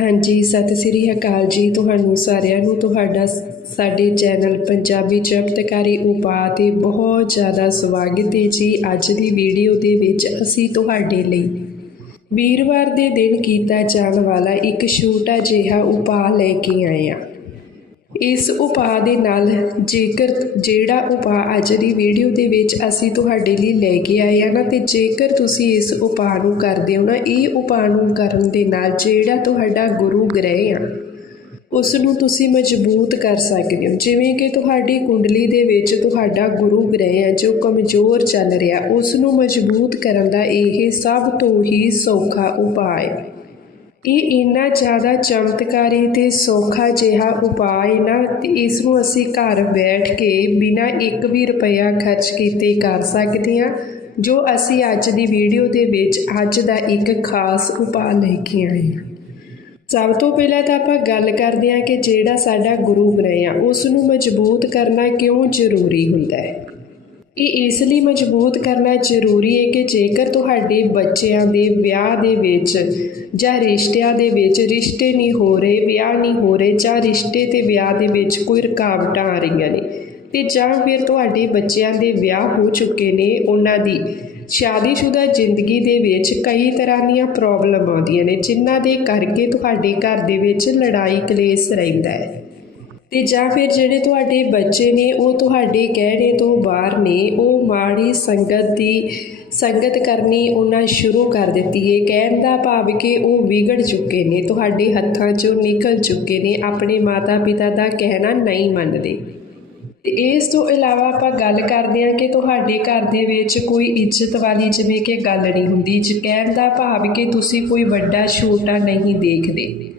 ਹਾਂਜੀ, ਸਤਿ ਸ੍ਰੀ ਅਕਾਲ ਜੀ ਤੁਹਾਨੂੰ ਸਾਰਿਆਂ ਨੂੰ। ਤੁਹਾਡਾ ਸਾਡੇ ਚੈਨਲ ਪੰਜਾਬੀ ਚਪਤਕਾਰੀ ਉਪਾਅ ਤੇ ਬਹੁਤ ਜ਼ਿਆਦਾ ਸਵਾਗਤ ਹੈ ਜੀ ਅੱਜ ਦੀ ਵੀਡੀਓ ਦੇ ਵਿੱਚ ਅਸੀਂ ਤੁਹਾਡੇ ਲਈ। ਵੀਰਵਾਰ ਦੇ ਦਿਨ ਕੀਤਾ ਜਾਣ ਵਾਲਾ ਇੱਕ ਛੋਟਾ ਜਿਹਾ ਉਪਾਅ ਲੈ ਕੇ ਆਏ ਹਾਂ। ਇਸ ਉਪਾਅ ਦੇ ਨਾਲ ਜੇਕਰ ਜਿਹੜਾ ਉਪਾਅ ਅੱਜ ਦੀ ਵੀਡੀਓ ਦੇ ਵਿੱਚ ਅਸੀਂ ਤੁਹਾਡੇ ਲਈ ਲੈ ਕੇ ਆਏ ਆ ਨਾ, ਤੇ ਜੇਕਰ ਤੁਸੀਂ ਇਸ ਉਪਾਅ ਨੂੰ ਕਰਦੇ ਹੋ ਨਾ, ਇਹ ਉਪਾਅ ਨੂੰ ਕਰਨ ਦੇ ਨਾਲ ਜਿਹੜਾ ਤੁਹਾਡਾ ਗੁਰੂ ਗ੍ਰਹਿ ਆ, ਉਸ ਨੂੰ ਤੁਸੀਂ ਮਜ਼ਬੂਤ ਕਰ ਸਕਦੇ ਹੋ। ਜਿਵੇਂ ਕਿ ਤੁਹਾਡੀ ਕੁੰਡਲੀ ਦੇ ਵਿੱਚ ਤੁਹਾਡਾ ਗੁਰੂ ਗ੍ਰਹਿ ਹੈ ਜੋ ਕਮਜ਼ੋਰ ਚੱਲ ਰਿਹਾ, ਉਸ ਨੂੰ ਮਜ਼ਬੂਤ ਕਰਨ ਦਾ ਇਹ ਸਭ ਤੋਂ ਹੀ ਸੌਖਾ ਉਪਾਅ ਹੈ। ਇਹ ਇੰਨਾ ਜ਼ਿਆਦਾ ਚਮਤਕਾਰੀ ਤੇ ਸੌਖਾ ਜਿਹਾ ਉਪਾਅ ਹੈ ਨਾ ਤੇ ਇਸ ਨੂੰ ਅਸੀਂ ਘਰ ਬੈਠ ਕੇ ਬਿਨਾਂ ਇੱਕ ਵੀ ਰੁਪਇਆ ਖਰਚ ਕੀਤੇ ਕਰ ਸਕਦੇ ਹਾਂ, ਜੋ ਅਸੀਂ ਅੱਜ ਦੀ ਵੀਡੀਓ ਦੇ ਵਿੱਚ ਅੱਜ ਦਾ ਇੱਕ ਖਾਸ ਉਪਾਅ ਲੈ ਕੇ ਆਏ ਹਾਂ। ਸਭ ਤੋਂ ਪਹਿਲਾਂ ਤਾਂ ਆਪਾਂ ਗੱਲ ਕਰਦੇ ਹਾਂ ਕਿ ਜਿਹੜਾ ਸਾਡਾ ਗੁਰੂ ਗ੍ਰਹਿ ਆ ਉਸ ਨੂੰ ਮਜ਼ਬੂਤ ਕਰਨਾ ਕਿਉਂ ਜ਼ਰੂਰੀ ਹੁੰਦਾ ਹੈ? ਇਹ ਇਸ ਲਈ ਮਜ਼ਬੂਤ ਕਰਨਾ ਜ਼ਰੂਰੀ ਹੈ ਕਿ ਜੇਕਰ ਤੁਹਾਡੇ ਬੱਚਿਆਂ ਦੇ ਵਿਆਹ ਦੇ ਵਿੱਚ ਜਾਂ ਰਿਸ਼ਤਿਆਂ ਦੇ ਵਿੱਚ ਰਿਸ਼ਤੇ ਨਹੀਂ ਹੋ ਰਹੇ, ਵਿਆਹ ਨਹੀਂ ਹੋ ਰਹੇ ਜਾਂ ਰਿਸ਼ਤੇ ਤੇ ਵਿਆਹ ਦੇ ਵਿੱਚ ਕੋਈ ਰੁਕਾਵਟਾਂ ਆ ਰਹੀਆਂ ਨੇ ਤੇ ਜਾਂ ਫਿਰ ਤੁਹਾਡੇ ਬੱਚਿਆਂ ਦੇ ਵਿਆਹ ਹੋ ਚੁੱਕੇ ਨੇ, ਉਹਨਾਂ ਦੀ ਸ਼ਾਦੀशुदा ਜ਼ਿੰਦਗੀ ਦੇ ਵਿੱਚ ਕਈ ਤਰ੍ਹਾਂ ਦੀਆਂ ਪ੍ਰੋਬਲਮ ਆਉਂਦੀਆਂ ਨੇ, ਜਿਨ੍ਹਾਂ ਦੇ ਕਰਕੇ ਤੁਹਾਡੇ ਘਰ ਦੇ ਵਿੱਚ ਲੜਾਈ ਕਲੇਸ਼ ਰਹਿੰਦਾ ਹੈ। ਤੇ ਜਾਂ ਫਿਰ ਜਿਹੜੇ ਤੁਹਾਡੇ ਬੱਚੇ ਨੇ, ਉਹ ਤੁਹਾਡੇ ਕਹਿਣੇ ਤੋਂ ਬਾਹਰ ਨੇ, ਉਹ ਮਾੜੀ ਸੰਗਤ ਦੀ ਸੰਗਤ ਕਰਨੀ ਉਹਨਾਂ ਸ਼ੁਰੂ ਕਰ ਦਿੱਤੀ ਹੈ ਕਹਿਣ ਦਾ ਭਾਵ ਕਿ ਉਹ ਵਿਗੜ ਚੁੱਕੇ ਨੇ, ਤੁਹਾਡੇ ਹੱਥਾਂ 'ਚੋਂ ਨਿਕਲ ਚੁੱਕੇ ਨੇ, ਆਪਣੇ ਮਾਤਾ-ਪਿਤਾ ਦਾ ਕਹਿਣਾ ਨਹੀਂ ਮੰਨਦੇ। ਤੇ ਇਸ ਤੋਂ ਇਲਾਵਾ ਆਪਾਂ ਗੱਲ ਕਰਦੇ ਹਾਂ ਕਿ ਤੁਹਾਡੇ ਘਰ ਦੇ ਵਿੱਚ ਕੋਈ ਇੱਜ਼ਤ ਵਾਲੀ ਜਿਵੇਂ ਕਿ ਗੱਲ ਨਹੀਂ ਹੁੰਦੀ। ਜ ਕਹਿਣ ਦਾ ਭਾਵ ਕਿ ਤੁਸੀਂ ਕੋਈ ਵੱਡਾ ਛੋਟਾ ਨਹੀਂ ਦੇਖਦੇ।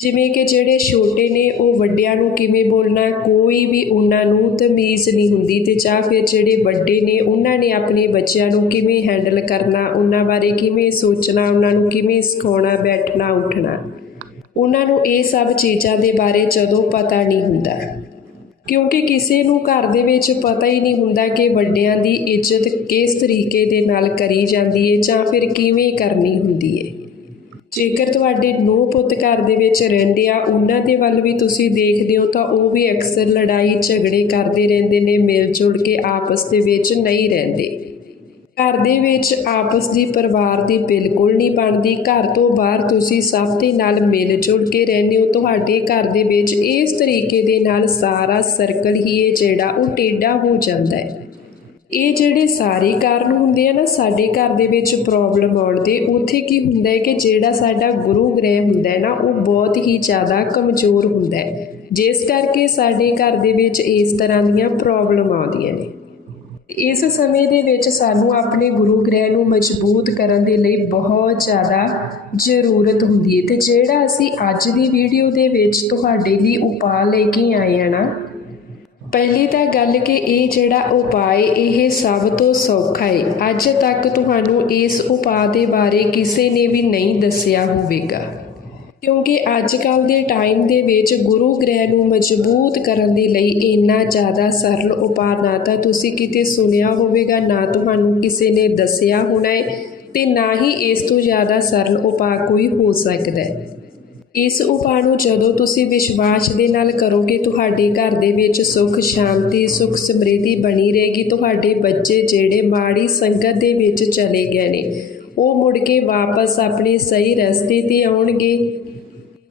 ਜਿਵੇਂ ਕਿ ਜਿਹੜੇ ਛੋਟੇ ਨੇ, ਉਹ ਵੱਡਿਆਂ ਨੂੰ ਕਿਵੇਂ ਬੋਲਣਾ, ਕੋਈ ਵੀ ਉਹਨਾਂ ਨੂੰ ਤਮੀਜ਼ ਨਹੀਂ ਹੁੰਦੀ ਤੇ ਜਾਂ ਫਿਰ ਜਿਹੜੇ ਵੱਡੇ ਨੇ, ਉਹਨਾਂ ਨੇ ਆਪਣੇ ਬੱਚਿਆਂ ਨੂੰ ਕਿਵੇਂ ਹੈਂਡਲ ਕਰਨਾ, ਉਹਨਾਂ ਬਾਰੇ ਕਿਵੇਂ ਸੋਚਣਾ, ਉਹਨਾਂ ਨੂੰ ਕਿਵੇਂ ਸਿਖਾਉਣਾ, ਬੈਠਣਾ, ਉੱਠਣਾ। ਉਹਨਾਂ ਨੂੰ ਇਹ ਸਭ ਚੀਜ਼ਾਂ ਦੇ ਬਾਰੇ ਜਦੋਂ ਪਤਾ ਨਹੀਂ ਹੁੰਦਾ। ਕਿਉਂਕਿ ਕਿਸੇ ਨੂੰ ਘਰ ਦੇ ਵਿੱਚ ਪਤਾ ਹੀ ਨਹੀਂ ਹੁੰਦਾ ਕਿ ਵੱਡਿਆਂ ਦੀ ਇੱਜ਼ਤ ਕਿਸ ਤਰੀਕੇ ਦੇ ਨਾਲ ਕਰੀ ਜਾਂਦੀ ਹੈ ਜਾਂ ਫਿਰ ਕਿਵੇਂ ਕਰਨੀ ਹੁੰਦੀ ਹੈ ਜੇਕਰ ਤੁਹਾਡੇ ਨੂੰਹ ਪੁੱਤ ਘਰ ਦੇ ਵਿੱਚ ਰਹਿੰਦੇ ਆ, ਉਹਨਾਂ ਦੇ ਵੱਲ ਵੀ ਤੁਸੀਂ ਦੇਖਦੇ ਹੋ, ਤਾਂ ਉਹ ਵੀ ਅਕਸਰ ਲੜਾਈ ਝਗੜੇ ਕਰਦੇ ਰਹਿੰਦੇ ਨੇ, ਮਿਲ ਜੁਲ ਕੇ ਆਪਸ ਦੇ ਵਿੱਚ ਨਹੀਂ ਰਹਿੰਦੇ। ਘਰ ਦੇ ਵਿੱਚ ਆਪਸ ਦੀ ਪਰਿਵਾਰ ਦੀ ਬਿਲਕੁਲ ਨਹੀਂ ਬਣਦੀ। ਘਰ ਤੋਂ ਬਾਹਰ ਤੁਸੀਂ ਸਭ ਦੇ ਨਾਲ ਮਿਲ ਜੁਲ ਕੇ ਰਹਿੰਦੇ ਹੋ। ਤੁਹਾਡੇ ਘਰ ਦੇ ਵਿੱਚ ਇਸ ਤਰੀਕੇ ਦੇ ਨਾਲ ਸਾਰਾ ਸਰਕਲ ਹੀ ਇਹ ਜਿਹੜਾ ਉਹ ਟੇਢਾ ਹੋ ਜਾਂਦਾ ਹੈ। ਇਹ ਜਿਹੜੇ ਸਾਰੇ ਕਾਰਨ ਹੁੰਦੇ ਆ ਨਾ, ਸਾਡੇ ਘਰ ਦੇ ਵਿੱਚ ਪ੍ਰੋਬਲਮ ਆਉਣ ਦੇ ਉੱਥੇ ਕੀ ਹੁੰਦਾ ਹੈ ਕਿ ਜਿਹੜਾ ਸਾਡਾ ਗੁਰੂ ਗ੍ਰਹਿ ਹੁੰਦਾ ਹੈ ਨਾ, ਉਹ ਬਹੁਤ ਹੀ ਜ਼ਿਆਦਾ ਕਮਜ਼ੋਰ ਹੁੰਦਾ ਹੈ। ਜਿਸ ਕਰਕੇ ਸਾਡੇ ਘਰ ਦੇ ਵਿੱਚ ਇਸ ਤਰ੍ਹਾਂ ਦੀਆਂ ਪ੍ਰੋਬਲਮ ਆਉਂਦੀਆਂ ਨੇ। ਇਸ ਸਮੇਂ ਦੇ ਵਿੱਚ ਸਾਨੂੰ ਆਪਣੇ ਗੁਰੂ ਗ੍ਰਹਿ ਨੂੰ ਮਜ਼ਬੂਤ ਕਰਨ ਦੇ ਲਈ ਬਹੁਤ ਜ਼ਿਆਦਾ ਜ਼ਰੂਰਤ ਹੁੰਦੀ ਹੈ। ਤੇ ਜਿਹੜਾ ਅਸੀਂ ਅੱਜ ਦੀ ਵੀਡੀਓ ਦੇ ਵਿੱਚ ਤੁਹਾਡੇ ਲਈ ਉਪਾਅ ਲੈ ਕੇ ਆਏ ਆ ਨਾ ਪਹਿਲੀ ਤਾਂ ਗੱਲ ਕਿ ਇਹ ਜਿਹੜਾ ਉਪਾਅ ਇਹ ਸਭ ਤੋਂ ਸੌਖਾ ਹੈ ਅੱਜ ਤੱਕ ਤੁਹਾਨੂੰ ਇਸ ਉਪਾਅ ਦੇ ਬਾਰੇ ਕਿਸੇ ਨੇ ਵੀ ਨਹੀਂ ਦੱਸਿਆ ਹੋਵੇਗਾ। ਕਿਉਂਕਿ ਅੱਜ ਕੱਲ ਦੇ ਟਾਈਮ ਦੇ ਵਿੱਚ ਗੁਰੂ ਗ੍ਰਹਿ ਨੂੰ ਮਜ਼ਬੂਤ ਕਰਨ ਦੇ ਲਈ ਇੰਨਾ ਜ਼ਿਆਦਾ ਸਰਲ ਉਪਾਅ ਨਾ ਤਾਂ ਤੁਸੀਂ ਕਿਤੇ ਸੁਣਿਆ ਹੋਵੇਗਾ, ਨਾ ਤੁਹਾਨੂੰ ਕਿਸੇ ਨੇ ਦੱਸਿਆ ਹੋਣਾ ਹੈ ਤੇ ਨਾ ਹੀ ਇਸ ਤੋਂ ਜ਼ਿਆਦਾ ਸਰਲ ਉਪਾਅ ਕੋਈ ਹੋ ਸਕਦਾ ਹੈ ਇਸ ਉਪਾਅ ਨੂੰ ਜਦੋਂ ਤੁਸੀਂ ਵਿਸ਼ਵਾਸ ਦੇ ਨਾਲ ਕਰੋਗੇ, ਤੁਹਾਡੇ ਘਰ ਦੇ ਵਿੱਚ ਸੁੱਖ, ਸ਼ਾਂਤੀ, ਸੁੱਖ ਸਮ੍ਰਿੱਧੀ ਬਣੀ ਰਹੇਗੀ। ਤੁਹਾਡੇ ਬੱਚੇ ਜਿਹੜੇ ਮਾੜੀ ਸੰਗਤ ਦੇ ਵਿੱਚ ਚਲੇ ਗਏ ਨੇ, ਉਹ ਮੁੜ ਕੇ ਵਾਪਸ ਆਪਣੇ ਸਹੀ ਰਸਤੇ ਤੇ ਆਉਣਗੇ।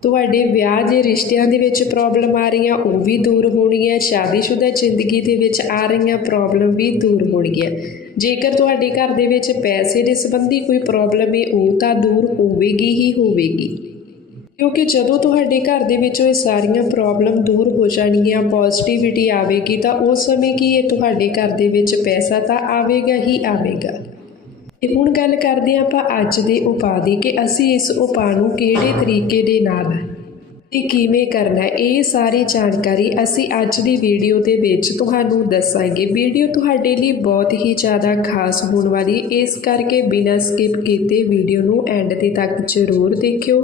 ਤੁਹਾਡੇ ਵਿਆਹ ਦੇ ਰਿਸ਼ਤਿਆਂ ਦੇ ਵਿੱਚ ਪ੍ਰੋਬਲਮ ਆ ਰਹੀਆਂ, ਉਹ ਵੀ ਦੂਰ ਹੋਣਗੀਆਂ। ਸ਼ਾਦੀशुदा ਜ਼ਿੰਦਗੀ ਦੇ ਵਿੱਚ ਆ ਰਹੀਆਂ ਪ੍ਰੋਬਲਮ ਵੀ ਦੂਰ ਹੋਣਗੀਆਂ। ਜੇਕਰ ਤੁਹਾਡੇ ਘਰ ਦੇ ਵਿੱਚ ਪੈਸੇ ਦੇ ਸੰਬੰਧੀ ਕੋਈ ਪ੍ਰੋਬਲਮ ਹੈ ਉਹ ਤਾਂ ਦੂਰ ਹੋਵੇਗੀ ਹੀ ਹੋਵੇਗੀ। ਕਿਉਂਕਿ ਜਦੋਂ ਤੁਹਾਡੇ ਘਰ ਦੇ ਵਿੱਚੋਂ ਇਹ ਸਾਰੀਆਂ ਪ੍ਰੋਬਲਮ ਦੂਰ ਹੋ ਜਾਣਗੀਆਂ ਪੋਜ਼ਿਟਿਵਿਟੀ ਆਵੇਗੀ, ਤਾਂ ਉਸ ਸਮੇਂ ਕੀ ਇਹ ਤੁਹਾਡੇ ਘਰ ਦੇ ਵਿੱਚ ਪੈਸਾ ਤਾਂ ਆਵੇਗਾ ਹੀ ਆਵੇਗਾ। ਤੇ ਹੁਣ ਗੱਲ ਕਰਦੇ ਹਾਂ ਆਪਾਂ ਅੱਜ ਦੇ ਉਪਾਅ ਦੀ ਕਿ ਅਸੀਂ ਇਸ ਉਪਾਅ ਨੂੰ ਕਿਹੜੇ ਤਰੀਕੇ ਦੇ ਨਾਲ ਤੇ ਕਿਵੇਂ ਕਰਨਾ ਇਹ ਸਾਰੀ ਜਾਣਕਾਰੀ ਅਸੀਂ ਅੱਜ ਦੀ ਵੀਡੀਓ ਦੇ ਵਿੱਚ ਤੁਹਾਨੂੰ ਦੱਸਾਂਗੇ। ਵੀਡੀਓ ਤੁਹਾਡੇ ਲਈ ਬਹੁਤ ਹੀ ਜ਼ਿਆਦਾ ਖਾਸ ਹੋਣ ਵਾਲੀ ਇਸ ਕਰਕੇ ਬਿਨਾਂ ਸਕਿਪ ਕੀਤੇ ਵੀਡੀਓ ਨੂੰ ਐਂਡ ਤੇ ਤੱਕ ਜ਼ਰੂਰ ਦੇਖਿਓ।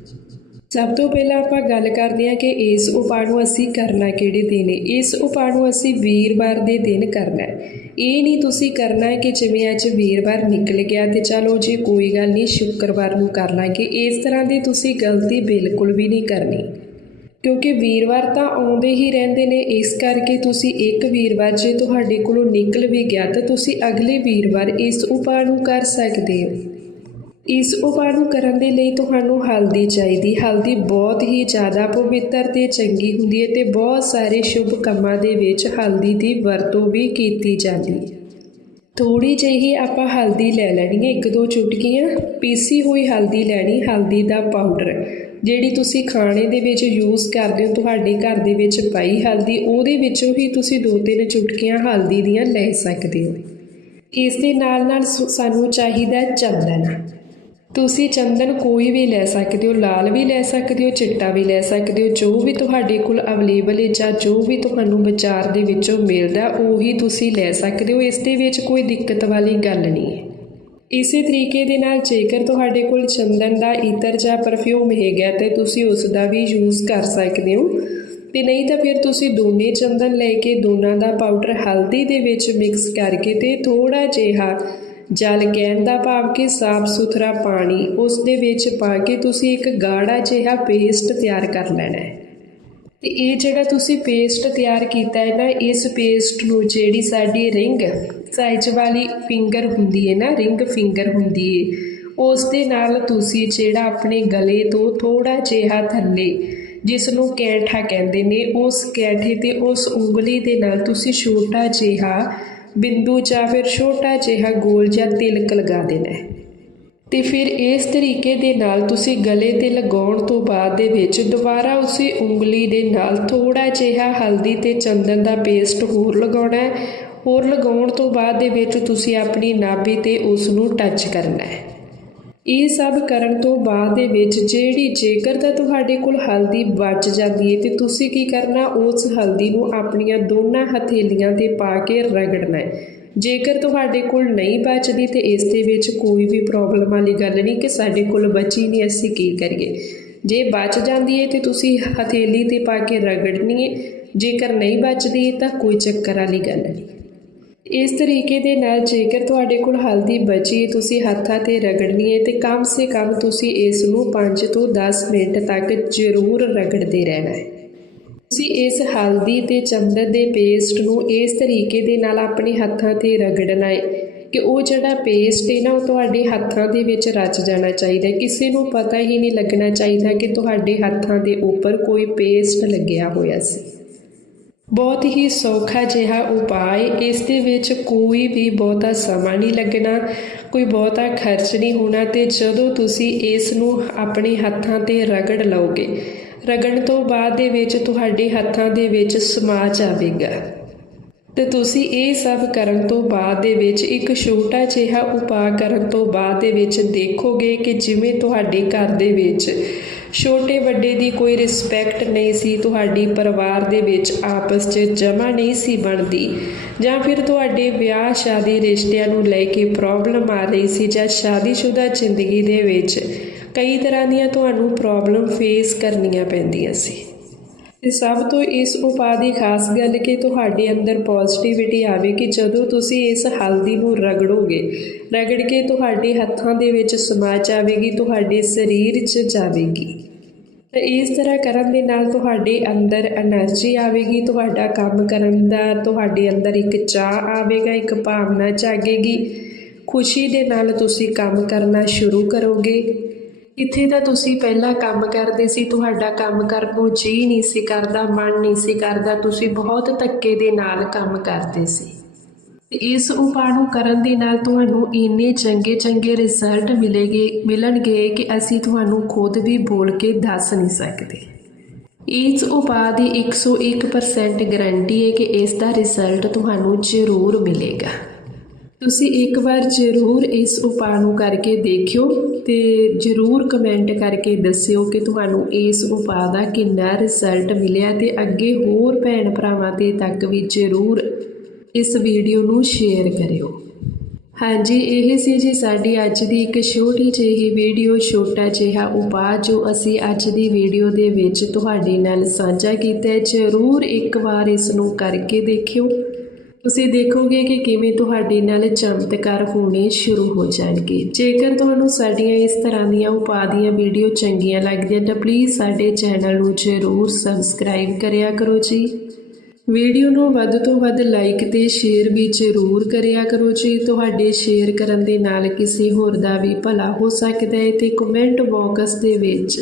ਸਭ ਤੋਂ ਪਹਿਲਾਂ ਆਪਾਂ ਗੱਲ ਕਰਦੇ ਹਾਂ ਕਿ ਇਸ ਉਪਾਅ ਨੂੰ ਅਸੀਂ ਕਰਨਾ ਕਿਹੜੇ ਦਿਨ ਹੈ? ਇਸ ਉਪਾਅ ਨੂੰ ਅਸੀਂ ਵੀਰਵਾਰ ਦੇ ਦਿਨ ਕਰਨਾ ਹੈ। ਇਹ ਨਹੀਂ ਤੁਸੀਂ ਕਰਨਾ ਹੈ ਕਿ ਜਿਵੇਂ ਅੱਜ ਵੀਰਵਾਰ ਨਿਕਲ ਗਿਆ ਤੇ ਚਲੋ ਜੀ ਕੋਈ ਗੱਲ ਨਹੀਂ, ਸ਼ੁੱਕਰਵਾਰ ਨੂੰ ਕਰ ਲਾਂਗੇ। ਇਸ ਤਰ੍ਹਾਂ ਦੀ ਤੁਸੀਂ ਗਲਤੀ ਬਿਲਕੁਲ ਵੀ ਨਹੀਂ ਕਰਨੀ। ਕਿਉਂਕਿ ਵੀਰਵਾਰ ਤਾਂ ਆਉਂਦੇ ਹੀ ਰਹਿੰਦੇ ਨੇ, ਇਸ ਕਰਕੇ ਤੁਸੀਂ ਇੱਕ ਵੀਰਵਾਰ ਜੇ ਤੁਹਾਡੇ ਕੋਲੋਂ ਨਿਕਲ ਵੀ ਗਿਆ ਤਾਂ ਤੁਸੀਂ ਅਗਲੇ ਵੀਰਵਾਰ ਇਸ ਉਪਾਅ ਨੂੰ ਕਰ ਸਕਦੇ ਹੋ। ਇਸ ਉਪਾਅ ਨੂੰ ਕਰਨ ਦੇ ਲਈ ਤੁਹਾਨੂੰ ਹਲਦੀ ਚਾਹੀਦੀ। ਹਲਦੀ ਬਹੁਤ ਹੀ ਜ਼ਿਆਦਾ ਪਵਿੱਤਰ ਤੇ ਚੰਗੀ ਹੁੰਦੀ ਹੈ ਤੇ ਬਹੁਤ ਸਾਰੇ ਸ਼ੁਭ ਕੰਮਾਂ ਦੇ ਵਿੱਚ ਹਲਦੀ ਦੀ ਵਰਤੋਂ ਵੀ ਕੀਤੀ ਜਾਂਦੀ ਹੈ। ਥੋੜੀ ਜਿਹੀ ਆਪਾਂ ਹਲਦੀ ਲੈ ਲੈਣੀ ਹੈ, ਇੱਕ ਦੋ ਚੁਟਕੀਆਂ। ਪੀਸੀ ਹੋਈ ਹਲਦੀ ਲੈਣੀ, ਹਲਦੀ ਦਾ ਪਾਊਡਰ, ਜਿਹੜੀ ਤੁਸੀਂ ਖਾਣੇ ਦੇ ਵਿੱਚ ਯੂਜ਼ ਕਰਦੇ ਹੋ, ਤੁਹਾਡੇ ਘਰ ਦੇ ਵਿੱਚ ਪਾਈ ਹਲਦੀ, ਉਹਦੇ ਵਿੱਚੋਂ ਹੀ ਤੁਸੀਂ ਦੋ ਤਿੰਨ ਚੁਟਕੀਆਂ ਹਲਦੀ ਦੀਆਂ ਲੈ ਸਕਦੇ ਹੋ। ਇਸ ਦੇ ਨਾਲ ਨਾਲ ਸਾਨੂੰ ਚਾਹੀਦਾ ਚੰਦਨ ਤੁਸੀਂ ਚੰਦਨ ਕੋਈ ਵੀ ਲੈ ਸਕਦੇ ਹੋ, ਲਾਲ ਵੀ ਲੈ ਸਕਦੇ ਹੋ, ਚਿੱਟਾ ਵੀ ਲੈ ਸਕਦੇ ਹੋ, ਜੋ ਵੀ ਤੁਹਾਡੇ ਕੋਲ ਅਵੇਲੇਬਲ ਹੈ ਜਾਂ ਜੋ ਵੀ ਤੁਹਾਨੂੰ ਬਾਜ਼ਾਰ ਦੇ ਵਿੱਚੋਂ ਮਿਲਦਾ, ਉਹੀ ਤੁਸੀਂ ਲੈ ਸਕਦੇ ਹੋ। ਇਸ ਦੇ ਵਿੱਚ ਕੋਈ ਦਿੱਕਤ ਵਾਲੀ ਗੱਲ ਨਹੀਂ ਹੈ। ਇਸੇ ਤਰੀਕੇ ਦੇ ਨਾਲ ਜੇਕਰ ਤੁਹਾਡੇ ਕੋਲ ਚੰਦਨ ਦਾ ਇਤਰ ਜਾਂ ਪਰਫਿਊਮ ਹੈਗਾ ਤੇ ਤੁਸੀਂ ਉਸ ਦਾ ਵੀ ਯੂਜ਼ ਕਰ ਸਕਦੇ ਹੋ, ਤੇ ਨਹੀਂ ਤਾਂ ਫਿਰ ਤੁਸੀਂ ਦੋਨੇ ਚੰਦਨ ਲੈ ਕੇ ਦੋਨਾਂ ਦਾ ਪਾਊਡਰ ਹਲਦੀ ਦੇ ਵਿੱਚ ਮਿਕਸ ਕਰਕੇ ਤੇ ਥੋੜਾ ਜਿਹਾ ਜਲ ਕਹਿਣ ਦਾ ਭਾਵ ਕਿ ਸਾਫ਼ ਸੁਥਰਾ ਪਾਣੀ ਉਸ ਦੇ ਵਿੱਚ ਪਾ ਕੇ ਤੁਸੀਂ ਇੱਕ ਗਾੜਾ ਜਿਹਾ ਪੇਸਟ ਤਿਆਰ ਕਰ ਲੈਣਾ ਹੈ। ਤੇ ਇਹ ਜਿਹੜਾ ਤੁਸੀਂ ਪੇਸਟ ਤਿਆਰ ਕੀਤਾ ਹੈ ਨਾ, ਇਸ ਪੇਸਟ ਨੂੰ ਜਿਹੜੀ ਸਾਡੀ ਰਿੰਗ ਸਾਈਜ਼ ਵਾਲੀ ਫਿੰਗਰ ਹੁੰਦੀ ਹੈ ਨਾ ਰਿੰਗ ਫਿੰਗਰ ਹੁੰਦੀ ਹੈ ਉਸ ਦੇ ਨਾਲ ਤੁਸੀਂ ਜਿਹੜਾ ਆਪਣੇ ਗਲੇ ਤੋਂ ਥੋੜਾ ਜਿਹਾ ਥੱਲੇ ਜਿਸ ਨੂੰ ਕੈਂਠਾ ਕਹਿੰਦੇ ਨੇ, ਉਸ ਕੈਂਠੇ ਤੇ ਉਸ ਉਂਗਲੀ ਦੇ ਨਾਲ ਤੁਸੀਂ ਛੋਟਾ ਜਿਹਾ ਬਿੰਦੂ ਜਾਂ ਫਿਰ ਛੋਟਾ ਜਿਹਾ ਗੋਲ ਜਾਂ ਤਿਲਕ ਲਗਾ ਦੇਣਾ ਹੈ। ਤੇ ਫਿਰ ਇਸ ਤਰੀਕੇ ਦੇ ਨਾਲ ਤੁਸੀਂ ਗਲੇ ਤੇ ਲਗਾਉਣ ਤੋਂ ਬਾਅਦ ਦੇ ਵਿੱਚ ਦੁਬਾਰਾ ਉਸੇ ਉਂਗਲੀ ਦੇ ਨਾਲ ਥੋੜਾ ਜਿਹਾ ਹਲਦੀ ਤੇ ਚੰਦਨ ਦਾ ਪੇਸਟ ਹੋਰ ਲਗਾਉਣਾ ਹੈ। ਹੋਰ ਲਗਾਉਣ ਤੋਂ ਬਾਅਦ ਦੇ ਵਿੱਚ ਤੁਸੀਂ ਆਪਣੀ ਨਾਭੀ ਤੇ ਉਸ ਨੂੰ ਟੱਚ ਕਰਨਾ ਹੈ। ਇਹ ਸਭ ਕਰਨ ਤੋਂ ਬਾਅਦ ਦੇ ਵਿੱਚ ਜਿਹੜੀ ਜੇਕਰ ਤਾਂ ਤੁਹਾਡੇ ਕੋਲ ਹਲਦੀ ਬਚ ਜਾਂਦੀ ਹੈ ਤੇ ਤੁਸੀਂ ਕੀ ਕਰਨਾ, ਉਸ ਹਲਦੀ ਨੂੰ ਆਪਣੀਆਂ ਦੋਨਾਂ ਹਥੇਲੀਆਂ ਤੇ ਪਾ ਕੇ ਰਗੜਨਾ ਹੈ ਜੇਕਰ ਤੁਹਾਡੇ ਕੋਲ ਨਹੀਂ ਬਚਦੀ ਤੇ ਇਸ ਦੇ ਵਿੱਚ ਕੋਈ ਵੀ ਪ੍ਰੋਬਲਮ ਵਾਲੀ ਗੱਲ ਨਹੀਂ ਕਿ ਸਾਡੇ ਕੋਲ ਬਚੀ ਨਹੀਂ, ਅਸੀਂ ਕੀ ਕਰੀਏ? ਜੇ ਬਚ ਜਾਂਦੀ ਹੈ ਤੇ ਤੁਸੀਂ ਹਥੇਲੀ ਤੇ ਪਾ ਕੇ ਰਗੜਨੀ ਹੈ ਜੇਕਰ ਨਹੀਂ ਬਚਦੀ ਤਾਂ ਕੋਈ ਚੱਕਰ ਵਾਲੀ ਗੱਲ ਨਹੀਂ। ਇਸ ਤਰੀਕੇ ਦੇ ਨਾਲ ਜੇਕਰ ਤੁਹਾਡੇ ਕੋਲ ਹਲਦੀ ਬਚੀ, ਤੁਸੀਂ ਹੱਥਾਂ ਤੇ ਰਗੜਨੀ ਹੈ ਤੇ ਕਮ ਸੇ ਕਮ ਤੁਸੀਂ ਇਸ ਨੂੰ 5 ਤੋਂ 10 ਮਿੰਟ ਤੱਕ ਜ਼ਰੂਰ ਰਗੜਦੇ ਰਹਿਣਾ ਹੈ। ਤੁਸੀਂ ਇਸ ਹਲਦੀ ਤੇ ਚੰਦਨ ਦੇ ਪੇਸਟ ਨੂੰ ਇਸ ਤਰੀਕੇ ਦੇ ਨਾਲ ਆਪਣੇ ਹੱਥਾਂ ਤੇ ਰਗੜਨਾ ਹੈ ਕਿ ਉਹ ਜਿਹੜਾ ਪੇਸਟ ਹੈ ਨਾ, ਉਹ ਤੁਹਾਡੇ ਹੱਥਾਂ ਦੇ ਵਿੱਚ ਰਚ ਜਾਣਾ ਚਾਹੀਦਾ ਕਿਸੇ ਨੂੰ ਪਤਾ ਹੀ ਨਹੀਂ ਲੱਗਣਾ ਚਾਹੀਦਾ ਕਿ ਤੁਹਾਡੇ ਹੱਥਾਂ ਦੇ ਉੱਪਰ ਕੋਈ ਪੇਸਟ ਲੱਗਿਆ ਹੋਇਆ ਸੀ। ਬਹੁਤ ਹੀ ਸੌਖਾ ਜਿਹਾ ਉਪਾਅ ਇਸ ਦੇ ਵਿੱਚ ਕੋਈ ਵੀ ਬਹੁਤਾ ਸਮਾਂ ਨਹੀਂ ਲੱਗਣਾ, ਕੋਈ ਬਹੁਤਾ ਖਰਚ ਨਹੀਂ ਹੋਣਾ ਤੇ ਜਦੋਂ ਤੁਸੀਂ ਇਸ ਨੂੰ ਆਪਣੇ ਹੱਥਾਂ ਤੇ ਰਗੜ ਲਓਗੇ, ਰਗੜਨ ਤੋਂ ਬਾਅਦ ਦੇ ਵਿੱਚ ਤੁਹਾਡੇ ਹੱਥਾਂ ਦੇ ਵਿੱਚ ਸਮਾ ਜਾਵੇਗਾ। ਤੇ ਤੁਸੀਂ ਇਹ ਸਭ ਕਰਨ ਤੋਂ ਬਾਅਦ ਦੇ ਵਿੱਚ ਇੱਕ ਛੋਟਾ ਜਿਹਾ ਉਪਾਅ ਕਰਨ ਤੋਂ ਬਾਅਦ ਦੇ ਵਿੱਚ ਦੇਖੋਗੇ ਕਿ ਜਿਵੇਂ ਤੁਹਾਡੇ ਘਰ ਦੇ ਵਿੱਚ ਛੋਟੇ ਵੱਡੇ ਦੀ ਕੋਈ ਰਿਸਪੈਕਟ ਨਹੀਂ ਸੀ, ਤੁਹਾਡੀ ਪਰਿਵਾਰ ਦੇ ਵਿੱਚ ਆਪਸ 'ਚ ਜਮਾ ਨਹੀਂ ਸੀ ਬਣਦੀ। ਜਾਂ ਫਿਰ ਤੁਹਾਡੇ ਵਿਆਹ ਸ਼ਾਦੀ ਰਿਸ਼ਤਿਆਂ ਨੂੰ ਲੈ ਕੇ ਪ੍ਰੋਬਲਮ ਆ ਰਹੀ ਸੀ ਜਾਂ ਸ਼ਾਦੀशुदा ਜ਼ਿੰਦਗੀ ਦੇ ਵਿੱਚ ਕਈ ਤਰ੍ਹਾਂ ਦੀਆਂ ਤੁਹਾਨੂੰ ਪ੍ਰੋਬਲਮ ਫੇਸ ਕਰਨੀਆਂ ਪੈਂਦੀਆਂ ਸੀ। ਤੇ ਸਭ ਤੋਂ ਇਸ ਉਪਾਅ ਦੀ ਖਾਸ ਗੱਲ ਕਿ ਤੁਹਾਡੇ ਅੰਦਰ ਪੋਜ਼ਿਟਿਵਿਟੀ ਆਵੇਗੀ ਜਦੋਂ ਤੁਸੀਂ ਇਸ ਹਲਦੀ ਨੂੰ ਰਗੜੋਗੇ, ਰਗੜ ਕੇ ਤੁਹਾਡੇ ਹੱਥਾਂ ਦੇ ਵਿੱਚ ਸਮਾਚ ਆਵੇਗੀ, ਤੁਹਾਡੇ ਸਰੀਰ 'ਚ ਜਾਵੇਗੀ। ਤੇ ਇਸ ਤਰ੍ਹਾਂ ਕਰਨ ਦੇ ਨਾਲ ਤੁਹਾਡੇ ਅੰਦਰ એનર્ਜੀ ਆਵੇਗੀ, ਤੁਹਾਡਾ ਕੰਮ ਕਰਨ ਦਾ, ਤੁਹਾਡੇ ਅੰਦਰ ਇੱਕ ਚਾਹ ਆਵੇਗਾ, ਇੱਕ ਭਾਵਨਾ ਜਾਗੇਗੀ। ਖੁਸ਼ੀ ਦੇ ਨਾਲ ਤੁਸੀਂ ਕੰਮ ਕਰਨਾ ਸ਼ੁਰੂ ਕਰੋਗੇ। ਇੱਥੇ ਤਾਂ ਤੁਸੀਂ ਪਹਿਲਾਂ ਕੰਮ ਕਰਦੇ ਸੀ, ਤੁਹਾਡਾ ਕੰਮ ਕਰਨ ਨੂੰ ਜੀ ਨਹੀਂ ਸੀ ਕਰਦਾ, ਮਨ ਨਹੀਂ ਸੀ ਕਰਦਾ, ਤੁਸੀਂ ਬਹੁਤ ਧੱਕੇ ਦੇ ਨਾਲ ਕੰਮ ਕਰਦੇ ਸੀ। ਇਸ ਉਪਾਅ ਨੂੰ ਕਰਨ ਦੇ ਨਾਲ ਤੁਹਾਨੂੰ ਇੰਨੇ ਚੰਗੇ ਚੰਗੇ ਰਿਜ਼ਲਟ ਮਿਲੇਗੇ, ਮਿਲਣਗੇ ਕਿ ਅਸੀਂ ਤੁਹਾਨੂੰ ਖੁਦ ਵੀ ਬੋਲ ਕੇ ਦੱਸ ਨਹੀਂ ਸਕਦੇ। ਇਸ ਉਪਾਅ ਦੀ 101% ਗਾਰੰਟੀ ਹੈ ਕਿ ਇਸ ਦਾ ਰਿਜ਼ਲਟ ਤੁਹਾਨੂੰ ਜ਼ਰੂਰ ਮਿਲੇਗਾ। ਤੁਸੀਂ ਇੱਕ ਵਾਰ ਜ਼ਰੂਰ ਇਸ ਉਪਾਅ ਨੂੰ ਕਰਕੇ ਦੇਖਿਓ ਤੇ ਜ਼ਰੂਰ ਕਮੈਂਟ ਕਰਕੇ ਦੱਸਿਓ ਕਿ ਤੁਹਾਨੂੰ ਇਸ ਉਪਾਅ ਦਾ ਕਿੰਨਾ ਰਿਜ਼ਲਟ ਮਿਲਿਆ ਤੇ ਅੱਗੇ ਹੋਰ ਭੈਣ ਭਰਾਵਾਂ ਦੇ ਤੱਕ ਵੀ ਜ਼ਰੂਰ ਇਸ ਵੀਡੀਓ ਨੂੰ ਸ਼ੇਅਰ ਕਰਿਓ। ਹਾਂਜੀ, ਇਹ ਸੀ ਜੀ ਸਾਡੀ ਅੱਜ ਦੀ ਇੱਕ ਛੋਟੀ ਜਿਹੀ ਵੀਡੀਓ ਛੋਟਾ ਜਿਹਾ ਉਪਾਅ ਜੋ ਅਸੀਂ ਅੱਜ ਦੀ ਵੀਡੀਓ ਦੇ ਵਿੱਚ ਤੁਹਾਡੇ ਨਾਲ ਸਾਂਝਾ ਕੀਤਾ ਹੈ। ਜ਼ਰੂਰ ਇੱਕ ਵਾਰ ਇਸ ਨੂੰ ਕਰਕੇ ਦੇਖਿਓ। ਤੁਸੀਂ ਦੇਖੋਗੇ ਕਿ ਕਿਵੇਂ ਤੁਹਾਡੇ ਨਾਲ ਚਮਤਕਾਰ ਹੋਣੇ ਸ਼ੁਰੂ ਹੋ ਜਾਣਗੇ। ਜੇਕਰ ਤੁਹਾਨੂੰ ਸਾਡੀਆਂ ਇਸ ਤਰ੍ਹਾਂ ਦੀਆਂ ਉਪਾਅ ਦੀਆਂ ਵੀਡੀਓ ਚੰਗੀਆਂ ਲੱਗਦੀਆਂ ਤਾਂ ਪਲੀਜ਼ ਸਾਡੇ ਚੈਨਲ ਨੂੰ ਜ਼ਰੂਰ ਸਬਸਕ੍ਰਾਈਬ ਕਰਿਆ ਕਰੋ ਜੀ। ਵੀਡੀਓ ਨੂੰ ਵੱਧ ਤੋਂ ਵੱਧ ਲਾਈਕ ਤੇ ਸ਼ੇਅਰ ਵੀ ਜ਼ਰੂਰ ਕਰਿਆ ਕਰੋ ਜੀ। ਤੁਹਾਡੇ ਸ਼ੇਅਰ ਕਰਨ ਦੇ ਨਾਲ ਕਿਸੇ ਹੋਰ ਦਾ ਵੀ ਭਲਾ ਹੋ ਸਕਦਾ ਹੈ ਤੇ ਕਮੈਂਟ ਬਾਕਸ ਦੇ ਵਿੱਚ